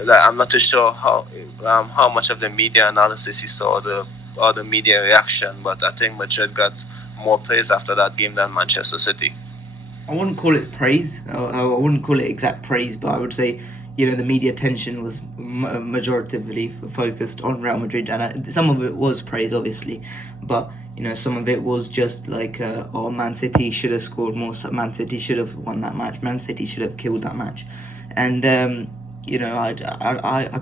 I'm not too sure how much of the media analysis you saw or the media reaction, but I think Madrid got more praise after that game than Manchester City. I wouldn't call it praise. I wouldn't call it exact praise, but I would say, the media attention was majoritively focused on Real Madrid, and some of it was praise, obviously, but some of it was just like, Man City should have scored more. Man City should have won that match. Man City should have killed that match, and I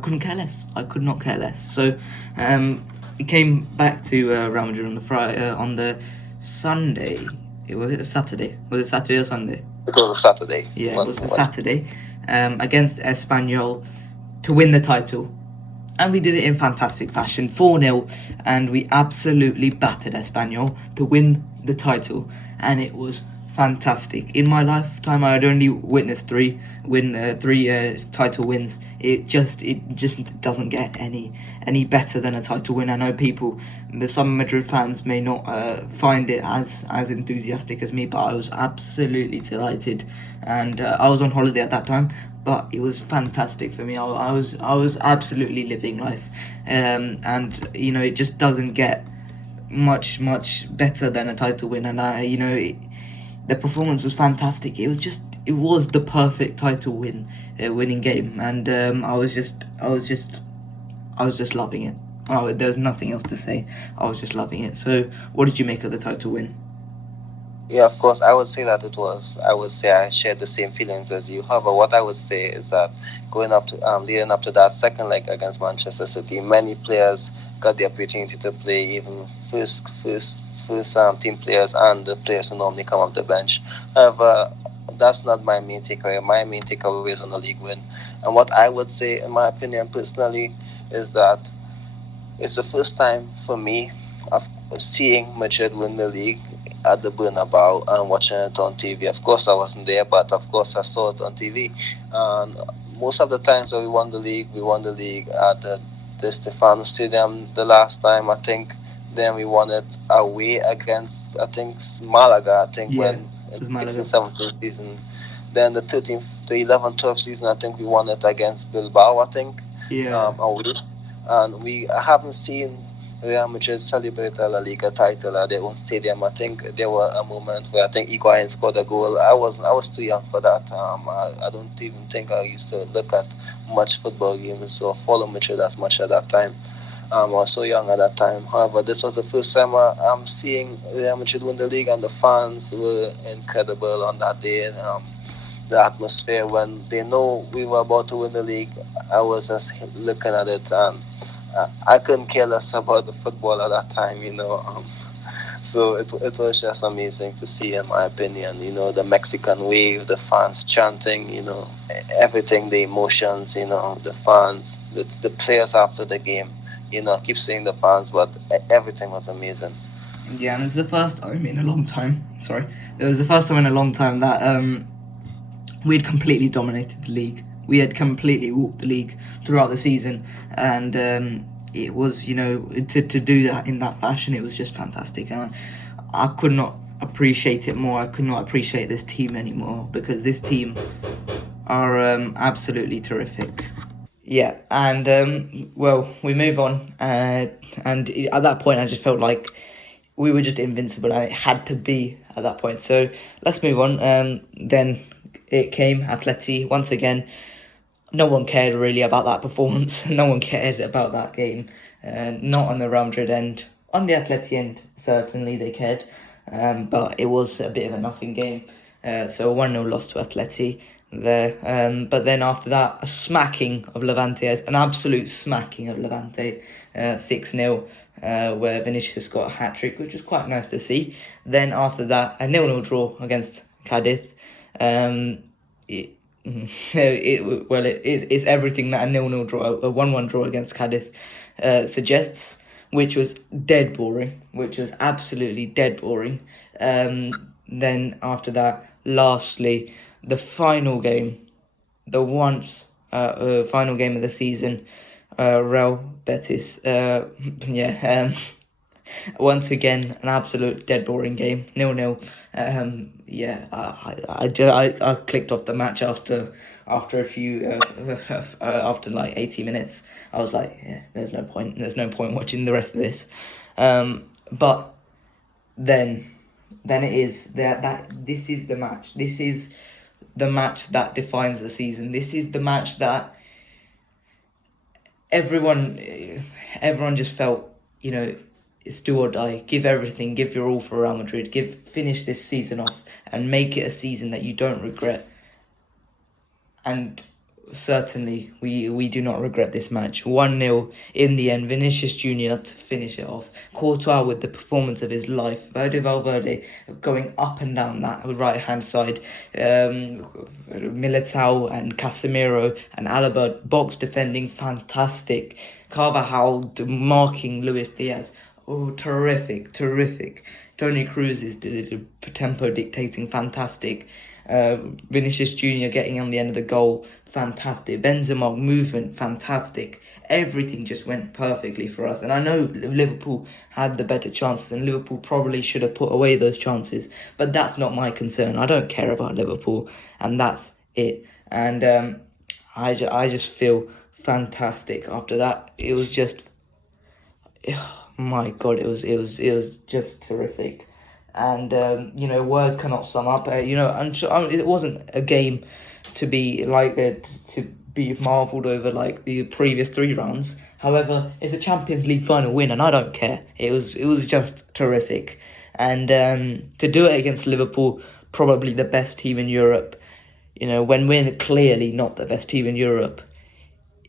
couldn't care less. I could not care less. So it came back to Real Madrid on the Sunday. Was it a Saturday? Was it Saturday or Sunday? It was a Saturday. Yeah, it was a Saturday against Espanyol to win the title. And we did it in fantastic fashion, 4-0. And we absolutely battered Espanyol to win the title. And it was fantastic. In my lifetime, I had only witnessed three title wins. It just doesn't get any better than a title win. I know some Madrid fans may not find it as enthusiastic as me, but I was absolutely delighted, and I was on holiday at that time. But it was fantastic for me. I was absolutely living life, and it just doesn't get much better than a title win. And the performance was fantastic. It was the perfect title winning game, and I was just loving it. There's nothing else to say. I was just loving it. So, what did you make of the title win? Yeah, of course, I would say that I would say I shared the same feelings as you. However, what I would say is that leading up to that second leg against Manchester City, many players got the opportunity to play, even first team players and the players who normally come off the bench. However, that's not my main takeaway. My main takeaway is on the league win. And what I would say, in my opinion, personally, is that it's the first time for me of seeing Madrid win the league at the Bernabeu and watching it on TV. Of course, I wasn't there, but of course, I saw it on TV. And most of the times when we won the league at the Stefano Stadium the last time, I think. Then we won it away against, I think, Malaga, when it was in Malaga. 16-17 season. Then the 11-12 season, I think we won it against Bilbao, I think, away. And we haven't seen Real Madrid celebrate a La Liga title at their own stadium. I think there were a moment where I think Higuain scored a goal. I was too young for that. I don't even think I used to look at much football games or follow Madrid as much at that time. I was so young at that time. However, this was the first time I'm seeing Real Madrid win the league, and the fans were incredible on that day. The atmosphere when they know we were about to win the league, I was just looking at it, and I couldn't care less about the football at that time, So it was just amazing to see, in my opinion, the Mexican wave, the fans chanting, everything, the emotions, the fans, the players after the game. I keep saying the fans, but everything was amazing. Yeah, and it's the first time in a long time. It was the first time in a long time that we'd completely dominated the league. We had completely walked the league throughout the season, and it was, to do that in that fashion, it was just fantastic. And I could not appreciate it more. I could not appreciate this team anymore, because this team are absolutely terrific. Yeah, and we move on, and at that point I just felt like we were just invincible, and it had to be at that point. So let's move on. Then it came, Atleti, once again. No one cared really about that performance. No one cared about that game. Not on the Real Madrid end. On the Atleti end, certainly they cared. But it was a bit of a nothing game. So 1-0 loss to Atleti there. But then after that, a smacking of Levante, an absolute smacking of Levante, 6-0, where Vinicius got a hat-trick, which was quite nice to see. Then after that, a 0-0 draw against Cadiz. It's everything that a 0-0 draw, a 1-1 draw against Cadiz suggests, which was dead boring, which was absolutely dead boring. Then after that, lastly, the final game, final game of the season, Real Betis. Once again, an absolute dead boring game, 0-0. I clicked off the match after a few after like 80 minutes. I was like, there's no point watching the rest of this. But then it is that this is the match. This is the match that defines the season. This is the match that everyone just felt, it's do or die. Give everything. Give your all for Real Madrid. Finish this season off and make it a season that you don't regret. And certainly, we do not regret this match. 1-0 in the end. Vinicius Jr. to finish it off. Courtois with the performance of his life. Valverde going up and down that right-hand side. Militao and Casemiro and Alaba box defending, fantastic. Carvajal marking Luis Diaz. Oh, terrific. Toni Kroos is tempo dictating, fantastic. Vinicius Jr. getting on the end of the goal, fantastic. Benzema movement, fantastic. Everything just went perfectly for us. And I know Liverpool had the better chances, and Liverpool probably should have put away those chances. But that's not my concern. I don't care about Liverpool, and that's it. And I just feel fantastic after that. It was just, oh my God, it was just terrific. And words cannot sum up. It wasn't a game to be like to be marvelled over like the previous 3 rounds. However, it's a Champions League final win, and I don't care. It was just terrific. And to do it against Liverpool, probably the best team in Europe, when we're clearly not the best team in Europe,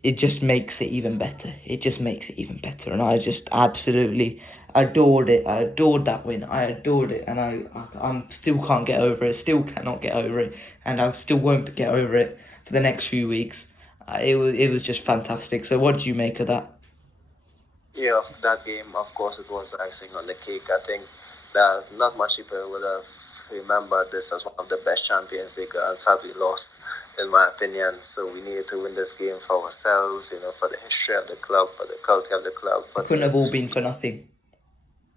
it just makes it even better. It just makes it even better, and I just absolutely adored it. I adored that win. I adored it, and I still can't get over it. Still cannot get over it, and I still won't get over it for the next few weeks. It was just fantastic. So, what do you make of that? Yeah, that game, of course, it was icing on the cake. I think that not much people would have remembered this as one of the best Champions League had we lost, in my opinion. So we needed to win this game for ourselves, for the history of the club, for the culture of the club. It couldn't have all been for nothing.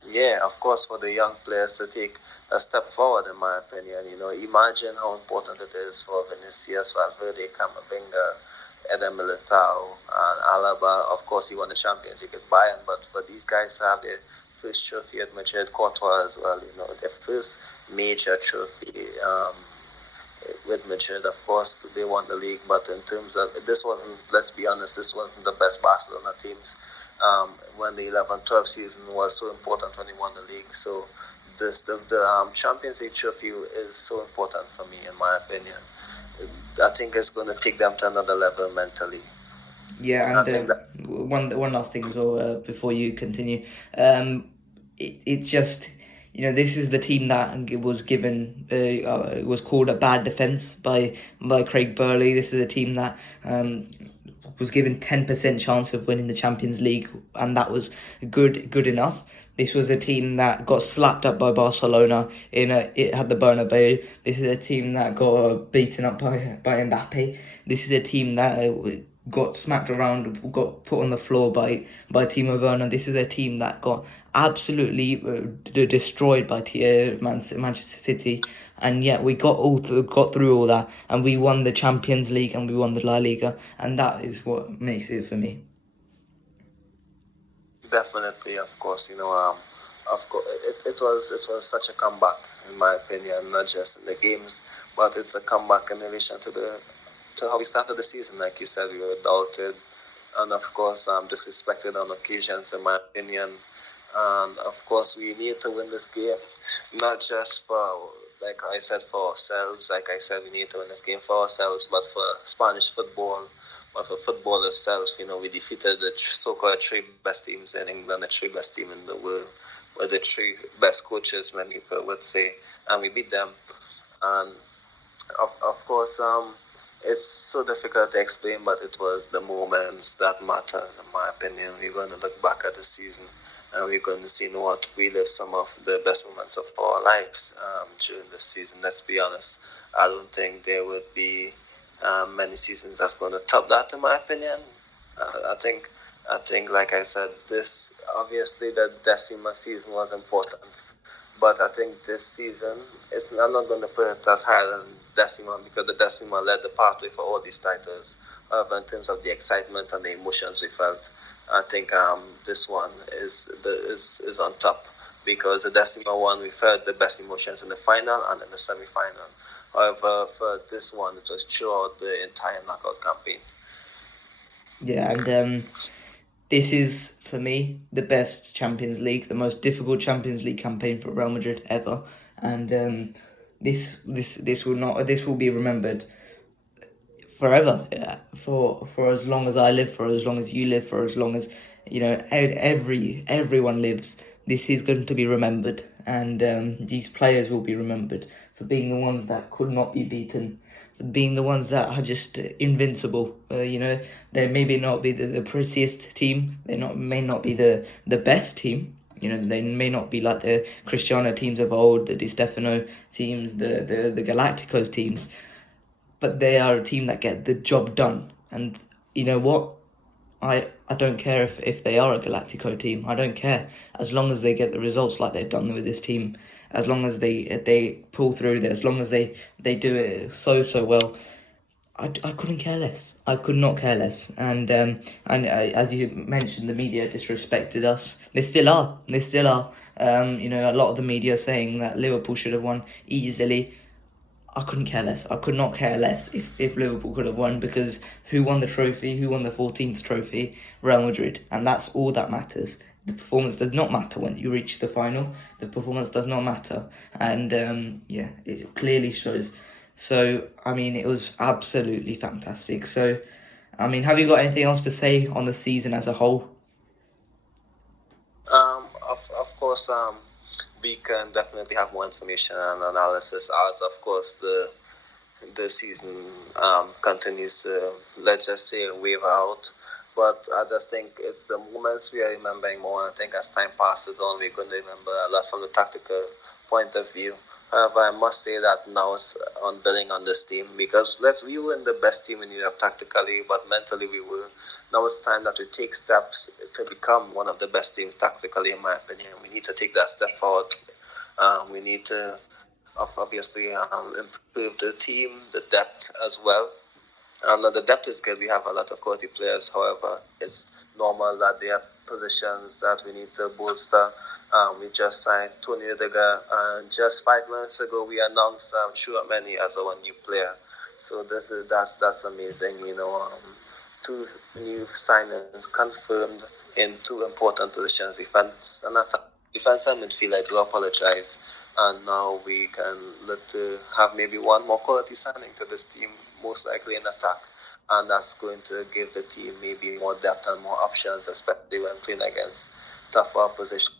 Yeah, of course, for the young players to take a step forward, in my opinion. Imagine how important it is for Vinicius, Valverde, Camavinga, Eden Militao, and Alaba. Of course, he won the Champions League at Bayern, but for these guys to have their first trophy at Madrid, Courtois as well, their first major trophy with Madrid. Of course, they won the league, but in terms of, this wasn't, let's be honest, this wasn't the best Barcelona teams. When the 11-12 season was so important when he won the league. So the Champions League trophy is so important for me, in my opinion. I think it's going to take them to another level mentally. Yeah, and one last thing as well before you continue. It's just, this is the team that was given, was called a bad defence by Craig Burley. This is a team that was given 10% chance of winning the Champions League, and that was good enough. This was a team that got slapped up by Barcelona it had the Bernabeu. This is a team that got beaten up by Mbappe. This is a team that got smacked around, got put on the floor by Timo Werner. This is a team that got absolutely destroyed by Manchester City, and yet we got through all that, and we won the Champions League and we won the La Liga, and that is what makes it for me. Definitely, of course, it was such a comeback, in my opinion, not just in the games, but it's a comeback in relation to how we started the season. Like you said, we were doubted and, of course, disrespected on occasions, in my opinion. And, of course, we need to win this game, not just for, like I said, for ourselves. Like I said, we need to win this game for ourselves, but for Spanish football, but for football itself. We defeated the so-called three best teams in England, the three best team in the world, with the three best coaches, many people would say, and we beat them. And, of course, it's so difficult to explain, but it was the moments that matters, in my opinion. We're going to look back at the season, and we're going to see what really some of the best moments of our lives during this season. Let's be honest. I don't think there would be many seasons that's going to top that, in my opinion. I think, like I said, this obviously the Decima season was important, but I think this season, I'm not going to put it as high than Decima, because the Decima led the pathway for all these titles. In terms of the excitement and the emotions we felt, I think this one is on top, because the Decima one, we felt the best emotions in the final and in the semi-final. However, for this one, it was throughout the entire knockout campaign. Yeah, and this is, for me, the best Champions League, the most difficult Champions League campaign for Real Madrid ever. And this will be remembered forever, for as long as I live, for as long as you live, for as long as everyone lives. This is going to be remembered, and these players will be remembered for being the ones that could not be beaten, for being the ones that are just invincible. They maybe not be the prettiest team, may not be the best team. They may not be like the Cristiano teams of old, the Di Stefano teams, the Galacticos teams, but they are a team that get the job done. And you know what? I don't care if they are a Galactico team. I don't care, as long as they get the results like they've done with this team, as long as they pull through, as long as they do it so well. I couldn't care less. I could not care less. And as you mentioned, the media disrespected us. They still are. A lot of the media saying that Liverpool should have won easily. I couldn't care less. I could not care less if Liverpool could have won, because who won the trophy? Who won the 14th trophy? Real Madrid. And that's all that matters. The performance does not matter when you reach the final. The performance does not matter. And it clearly shows. So, it was absolutely fantastic. So, I mean, have you got anything else to say on the season as a whole? Of course, we can definitely have more information and analysis as, of course, the season continues to, let's just say, wave out. But I just think it's the moments we are remembering more. I think as time passes on, we're going to remember a lot from the tactical point of view. However, I must say that now it's on building on this team, because we were in the best team in Europe tactically, but mentally we were. Now it's time that we take steps to become one of the best teams tactically, in my opinion. We need to take that step forward. We need to obviously improve the team, the depth as well. The depth is good. We have a lot of quality players. However, it's normal that there are positions that we need to bolster. We just signed Tony Rudiger, and just 5 minutes ago we announced Chouameni as our new player. So that's amazing. 2 new signings confirmed in 2 important positions: defense and attack. Defense and midfield, I do apologize. And now we can look to have maybe one more quality signing to this team, most likely in attack. And that's going to give the team maybe more depth and more options, especially when playing against tougher opposition.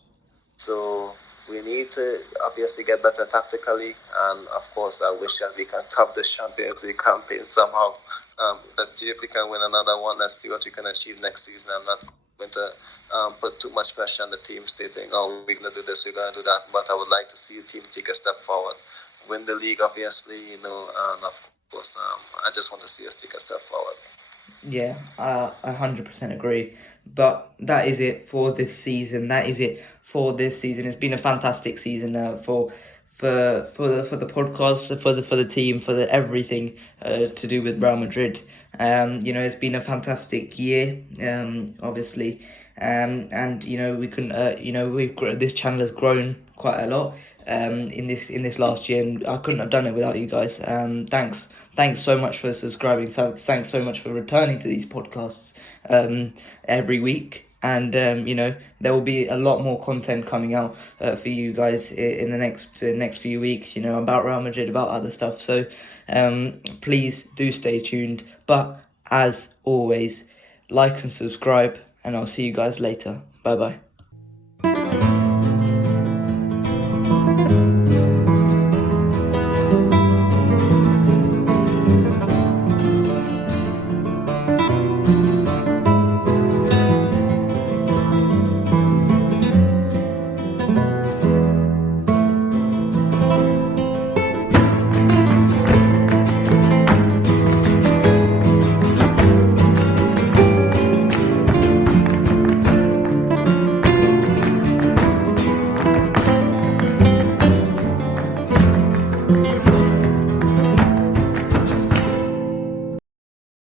So we need to obviously get better tactically. And of course, I wish that we can top the Champions League campaign somehow. Let's see if we can win another one. Let's see what we can achieve next season. I'm not going to put too much pressure on the team stating, oh, we're going to do this, we're going to do that. But I would like to see the team take a step forward. Win the league, obviously, and of course, I just want to see us take a step forward. Yeah, I 100% agree. But that is it for this season. It's been a fantastic season for the podcast, for the team, for the everything to do with Real Madrid. It's been a fantastic year, obviously, and we can, this channel has grown quite a lot in this last year, and I couldn't have done it without you guys. Thanks so much for subscribing. So thanks so much for returning to these podcasts every week. And there will be a lot more content coming out for you guys in the next few weeks. About Real Madrid, about other stuff. So please do stay tuned. But as always, like and subscribe, and I'll see you guys later. Bye bye.